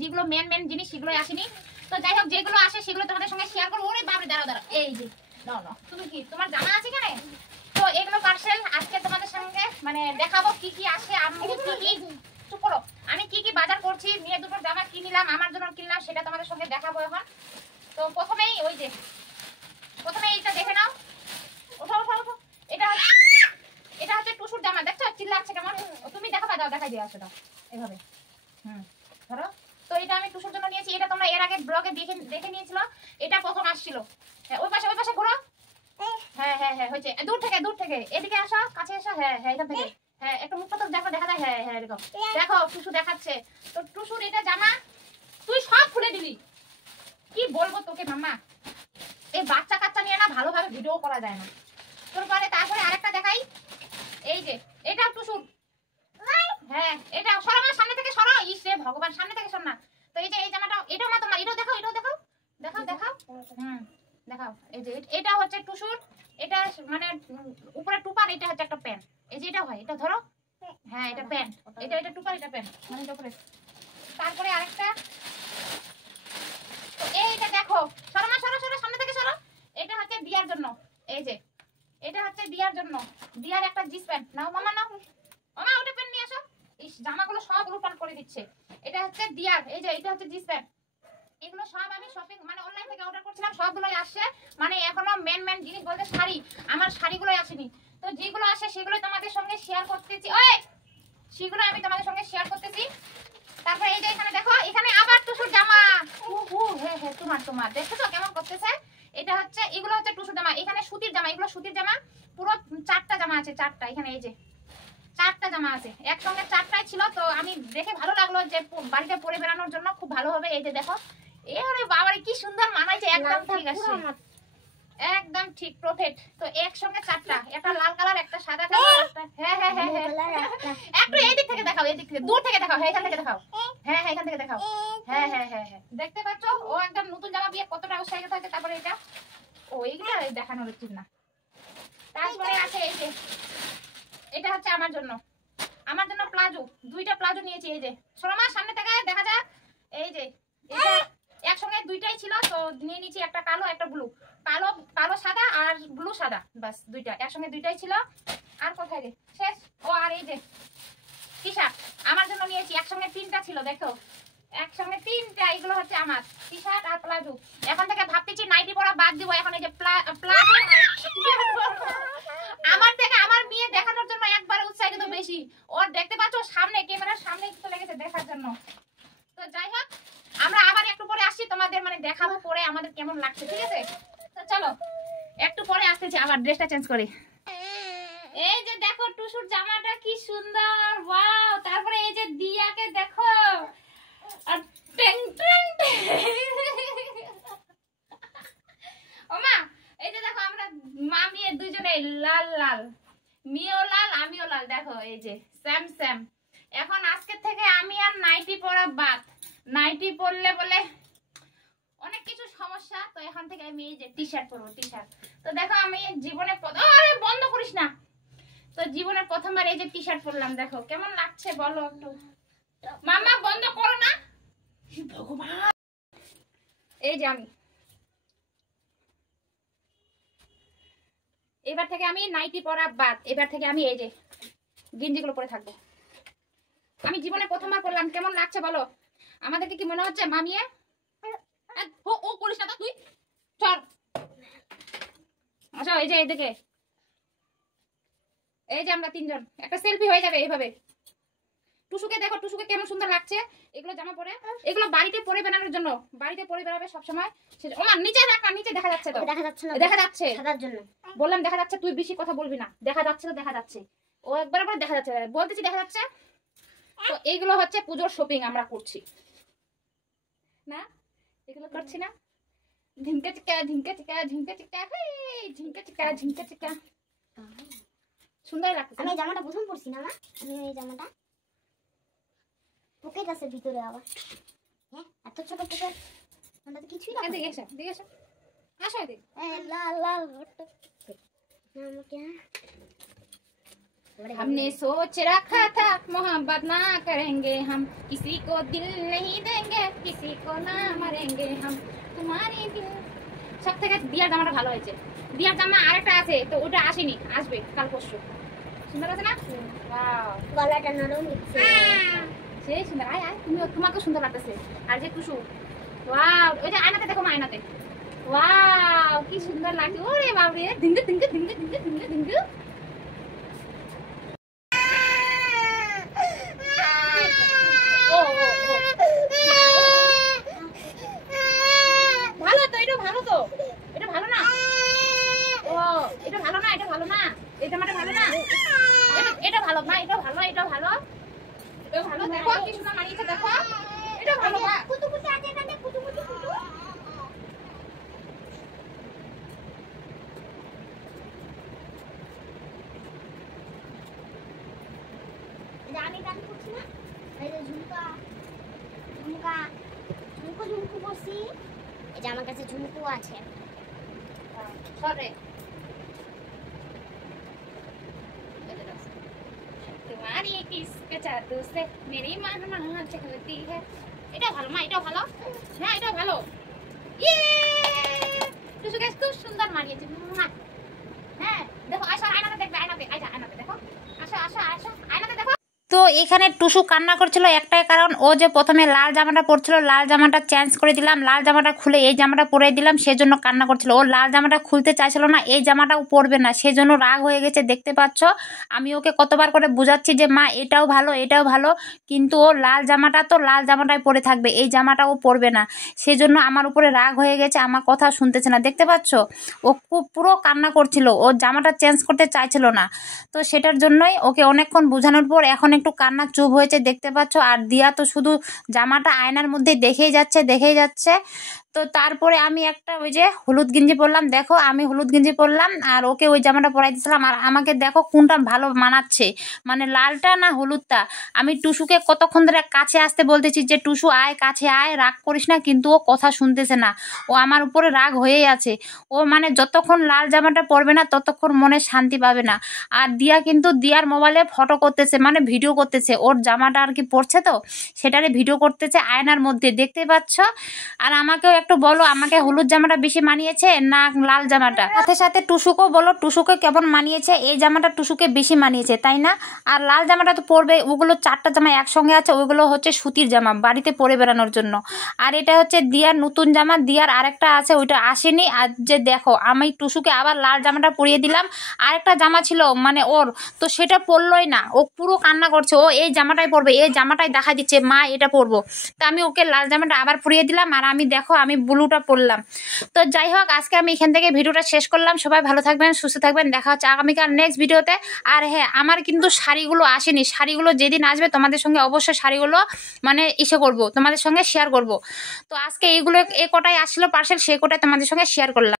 যেগুলো মেন জিনিস সেগুলো আসেনি। তো যাই হোক যেগুলো আসে সেগুলো তোমাদের সঙ্গে শেয়ার করবো। ওরে বাপরে দাঁড়াও এই যে নাও তুমি কি তোমার জামা আছে এখানে? তো এগুলো পার্সেল আজকে তোমাদের সঙ্গে মানে দেখাবো কি কি আসে। আমি চুপ করো, আমি কি কি বাজার করছি, নিয়ে দুটো জামা কি নিলাম, আমার জন্য কিনলাম, সেটা তোমাদের সঙ্গে দেখাবো এখন। তো প্রথমেই ওই যে এইটা দেখে নাও। ওঠো ওঠো ওঠো, এটা হচ্ছে টুসুর জামা। দেখছো চিল্লাচ্ছে কেমন? তুমি দেখাবা, দাও দেখাই দিয়ে আসো, দাও এভাবে। ধরো। তো এটা আমি টুসুর জন্য নিয়েছি। এটা তোমরা এর আগে ব্লগে দেখে নিয়েছিল। এটা প্রথম আসছিল। হ্যাঁ ওই পাশে ঘোরো। হ্যাঁ হয়েছে। দূর থেকে এদিকে আসো, কাছে এসো। হ্যাঁ এখান থেকে। হ্যাঁ একটু মুখটা তো দেখো, দেখা যায়। হ্যাঁ দেখো টুসু দেখাচ্ছে। তো টুসুর এটা জামা তুই সব খুলে দিলি, কি বলবো তোকে মাম্মা। এই বাচ্চা কাচ্চা নিয়ে না ভালোভাবে ভিডিও করা যায় না। তারপরে আরেকটা দেখাই। এই যে এটা টুসুর। হ্যাঁ এটা সরো, আমার সামনে থেকে সরো। ইস রে ভগবান, সামনে থেকে সর না। তো এই যে এই জামাটা, এটাও মা তোমার। এটাও দেখাও দেখাও। এই যে এটা হচ্ছে টুসুর। এটা মানে উপরে টুপার, এটা হচ্ছে একটা প্যান্ট। এই যে এটা হয়, এটা ধরো। হ্যাঁ এটা প্যান্ট, এটা টুপার, এটা প্যান্ট মানে এটা উপরে। তারপরে আরেকটা, তো এইটা দেখো। সরো মা, সরো সামনে থেকে সরো। এটা হচ্ছে দিয়ার জন্য। এই যে এটা হচ্ছে দিয়ার জন্য, দিয়ার একটা জিন্স প্যান্ট। নাও মামা নাও, মামা ওটা প্যান্ট নিয়ে আসো। এই জামাগুলো সব উল্টান করে দিচ্ছে। এটা হচ্ছে দিয়ার। এই যে এটা হচ্ছে জিন্স প্যান্ট। এগুলো সব আমি শপিং মানে অনলাইন থেকে অর্ডার করছিলাম, সবগুলোই আসছে। মানে এখনো মেন জিনিস বলতে শাড়ি, আমার শাড়িগুলোই আসেনি। তো যেগুলো আসে সেগুলো তোমাদের সঙ্গে শেয়ার করতেছি। সেগুলো আমি তোমাদের সঙ্গে শেয়ার করতেছি। তারপরে এই যে এখানে দেখো, এখানে আবার টুসুর জামা। হ্যাঁ তোমার দেখছো কেমন করতেছে। এটা হচ্ছে, এগুলো হচ্ছে টুসুর জামা। এখানে সুতির জামা, এগুলো সুতির জামা। পুরো 4টা জামা আছে, 4টা। এখানে এই যে 4টা জামা আছে, একসঙ্গে 4টাই ছিল। তো আমি দেখে ভালো লাগলো যে বাড়িতে পরে বেড়ানোর জন্য খুব ভালো হবে। এই যে দেখো, এরে বাবারে কি সুন্দর মানাইছে। একদম ঠিক আছে, একদম ঠিক পারফেক্ট। তো একসঙ্গে 4টা, একটা লাল কালার, একটা সাদা কালার, একটা হ্যাঁ একটু এই দিক থেকে দেখাও, এই দিক থেকে, দূর থেকে দেখাও। হ্যাঁ এখান থেকে দেখাও। হ্যাঁ এখান থেকে দেখাও। হ্যাঁ দেখতে পাচ্ছ ও একদম নতুন জামা বিয়ে কতটা উৎসাহিত থাকে। তারপরে এটা এইগুলা দেখানোর উচিত না। তারপরে আছে এই যে এটা হচ্ছে আমার জন্য প্লাজো। 2টা প্লাজো নিয়েছি। এই যে সরমার সামনে থেকে দেখা যাক। এই যে এটা একসঙ্গে 2টাই ছিল, তো নিয়ে নিয়েছি। একটা কালো, একটা ব্লু। কালো সাদা আর ব্লু সাদা, বাস 2টা একসঙ্গে, 2টাই ছিল। আর কোথায় রে শেষ। আর এই যে টি শার্ট আমার জন্য নিয়েছি। একসঙ্গে 3টা ছিল, দেখো একসঙ্গে 3টা। এগুলো হচ্ছে আমার টি শার্ট আর প্লাজো। এখন থেকে ভাবতেছি নাইটি পরা বাদ দিব। এখন এই যে প্লাজো আমার থেকে আমার মেয়ে দেখানোর জন্য একবারে উৎসাহিত বেশি। ওর দেখতে পাচ্ছ সামনে, ক্যামেরার সামনে চলে গেছে দেখার জন্য। তো যাই হোক, আমরা আবার একটু পরে আসছি, তোমাদের মানে দেখাবো পরে আমাদের কেমন লাগছে, ঠিক আছে? তো চলো একটু পরে আসতেছি, আবার ড্রেসটা চেঞ্জ করি। এই যে দেখো টুসুর জামাটা কি সুন্দর, ওয়াও। তারপরে এই যে দিয়াকে দেখো, আর টেং টেং ওমা এই যে দেখো আমরা মা মেয়ে দুজনে লাল, মেয়েও লাল আমিও লাল। দেখো এই যে সেম। এখন আজকে থেকে আমি আর নাইটি পরা বাদ। নাইটি পরলে বলে অনেক কিছু সমস্যা। তো এখন থেকে আমি এই যে টি শার্ট পরবো, টি শার্ট। তো দেখো আমি জীবনে আরে বন্ধ করিস না। তো জীবনের প্রথমবার এই যে টি শার্ট পরলাম, দেখো কেমন লাগছে বলো একটু। মামা বন্ধ করো না, ভগবান। এই যে আমি এবার থেকে আমি নাইটি পরা বাদ। এবার থেকে আমি এই যে গেঞ্জিগুলো পরে থাকবো। আমি জীবনে প্রথমবার পরলাম, কেমন লাগছে বলো। আমাদেরকে কি মনে হচ্ছে মামিয়ে? ও করিস না তো তুই, চল। আচ্ছা এই যে এদিকে, এই যে আমরা 3জন একটা সেলফি হয়ে যাবে এইভাবে। টুসুকে দেখো, টুসুকে কেমন সুন্দর লাগছে এগুলো জামা পরে। এগুলো বাড়িতে পরে বেড়ানোর জন্য, বাড়িতে পরে বেড়াবে সবসময়। ওমা নিচে রাখ না, নিচে দেখা যাচ্ছে তো। দেখা যাচ্ছে না, দেখা যাচ্ছে সাদার জন্য বললাম। দেখা যাচ্ছে, তুই বেশি কথা বলবি না। দেখা যাচ্ছে তো দেখা যাচ্ছে, ও একবার আবার দেখা যাচ্ছে বলতেছি, দেখা যাচ্ছে। তো এইগুলো হচ্ছে পুজোর শপিং আমরা করছি না, এগুলো করছি না। ঝিঙ্কা চিকা ঝিঙ্কা চিকা ঝিঙ্কা চিকা, ঝিঙ্কা চিকা ঝিঙ্কা চিকা, সুন্দর লাগছে। আমি জামাটা প্রথম পরছি না মা, আমি এই জামাটা পকেট আছে ভিতরে আবার। হ্যাঁ এত ছোট পকেট, আমরা তো কিছুই না। দেখে এসো, দেখে এসো, আসো এদিকে। লাল লাল আমাকে हमने सोच रखा था मोहब्बत ना करेंगे हम, किसी को दिल नहीं देंगे, किसी को ना मरेंगे हम, तुम्हारी दिल। সব থেকে দিয়ার জামাটা ভালো হয়েছে। দিয়ার জামা আরেকটা আছে, তো ওটা আসেনি, আসবে কাল পরশু। সুন্দর আছে না? ওয়াও, গলাটা নরম হচ্ছে। সেই সুন্দর। আয় আয়, তোমাকে সুন্দর লাগতেছে। আর যে টুসু, ওয়াও, ওই যে আয়নাতে দেখো, আয়নাতে। ওয়াও, কি সুন্দর লাগছে। ওরে বাবা রে, ধিঙ্গু ধিঙ্গু ধিঙ্গু ধিঙ্গু ধিঙ্গু ধিঙ্গু। ভালো তো, এটা ভালো তো, এটা ভালো না? ও, এটা ভালো না, এটা ভালো না, এটা মানে ভালো না, এটা ভালো না, এটা ভালো, এটা ভালো, এটা ভালো। দেখো কি সুন্দর মানিয়েছে, দেখো, এটা ভালো না। কুতু কুতু আছে এখানে, কুতু কুতু কুতু। এটা আমি গান করছি না, এই যে ঝুমকা ঝুমকা ঝুমকো ঝুমকু করছি। এই যে আমার কাছে ঝুমকু আছে। সরে, तुम्हारी किसके जादू से मेरी मान मान चलती है। এটা ভালো মা, এটা ভালো, হ্যাঁ এটা ভালো। ইয়ে, টুসু গাইস খুব সুন্দর মানিয়েছে। হ্যাঁ দেখো, আসো আয়নাতে দেখবে, আয়নাতে, আচ্ছা আয়নাতে দেখো, আসো আসো আসো আয়নাতে দেখো। তো এখানে টুসু কান্না করছিল একটাই কারণ, ও যে প্রথমে লাল জামাটা পরছিল, লাল জামাটা চেঞ্জ করে দিলাম, লাল জামাটা খুলে এই জামাটা পরে দিলাম, সেজন্য কান্না করছিল। ও লাল জামাটা খুলতে চাইছিল না, এই জামাটাও পরবে না, সেজন্য রাগ হয়ে গেছে। দেখতে পাচ্ছ, আমি ওকে কতবার করে বুঝাচ্ছি যে মা এটাও ভালো, এটাও ভালো, কিন্তু ও লাল জামাটা তো লাল জামাটাই পরে থাকবে, এই জামাটা ও পরবে না, সেজন্য আমার উপরে রাগ হয়ে গেছে, আমার কথা শুনতেছে না। দেখতে পাচ্ছ, ও খুব পুরো কান্না করছিল, ও জামাটা চেঞ্জ করতে চাইছিল না। তো সেটার জন্যই ওকে অনেকক্ষণ বোঝানোর পর এখন একটু কান্না চুপ হয়েছে, দেখতে পাচ্ছ। আর দিয়া তো শুধু জামাটা আয়নার মধ্যে দেখেই যাচ্ছে, দেখেই যাচ্ছে। তো তারপরে আমি একটা ওই যে হলুদ গেঞ্জি পরলাম, দেখো আমি হলুদ গেঞ্জি পরলাম, আর ওকে ওই জামাটা পরাই দিয়েছিলাম। আর আমাকে দেখো কোনটা ভালো মানাচ্ছে, মানে লালটা না হলুদটা। আমি টুসুকে কতক্ষণ ধরে কাছে আসতে বলতেছি যে টুসু আয়, কাছে আয়, রাগ করিস না, কিন্তু ও কথা শুনতেছে না, ও আমার উপরে রাগ হয়েই আছে। ও মানে যতক্ষণ লাল জামাটা পরবে না ততক্ষণ মনে শান্তি পাবে না। আর দিয়া কিন্তু দিয়ার মোবাইলে ফটো করতেছে, মানে ভিডিও করতেছে, ওর জামাটা আর কি পরছে, তো সেটারে ভিডিও করতেছে আয়নার মধ্যে, দেখতে পাচ্ছ। আর আমাকেও একটু বলো, আমাকে হলুদ জামাটা বেশি মানিয়েছে না লাল জামাটা? সাথে সাথে টুসুকেও বলো টুসুকে কেমন মানিয়েছে, এই জামাটা টুসুকে বেশি মানিয়েছে, তাই না? আর লাল জামাটা তো পরবে, ওগুলো 4টা জামা একসঙ্গে আছে, ওইগুলো হচ্ছে সুতির জামা, বাড়িতে পরে বেড়ানোর জন্য। আর এটা হচ্ছে দিয়ার নতুন জামা, দিয়ার আরেকটা আছে, ওইটা আসেনি। আর যে দেখো, আমি টুসুকে আবার লাল জামাটা পরিয়ে দিলাম, আরেকটা জামা ছিল মানে ওর, তো সেটা পরলোই না, ও পুরো কান্না করছে, ও এই জামাটাই পরবে, এই জামাটাই দেখা দিচ্ছে মা এটা পরবো। তো আমি ওকে লাল জামাটা আবার পরিয়ে দিলাম, আর আমি দেখো আমি ব্লুটা পরলাম। তো যাই হোক, আজকে আমি এখান থেকে ভিডিওটা শেষ করলাম। সবাই ভালো থাকবেন, সুস্থ থাকবেন, দেখা হচ্ছে আগামীকাল নেক্সট ভিডিওতে। আর হ্যাঁ, আমার কিন্তু শাড়িগুলো আসেনি, শাড়িগুলো যেদিন আসবে তোমাদের সঙ্গে অবশ্যই শাড়িগুলো মানে করব, তোমাদের সঙ্গে শেয়ার করব। তো আজকে এইগুলো, এ কটাই আসলো পার্সেল, সে কটাই তোমাদের সঙ্গে শেয়ার করলাম।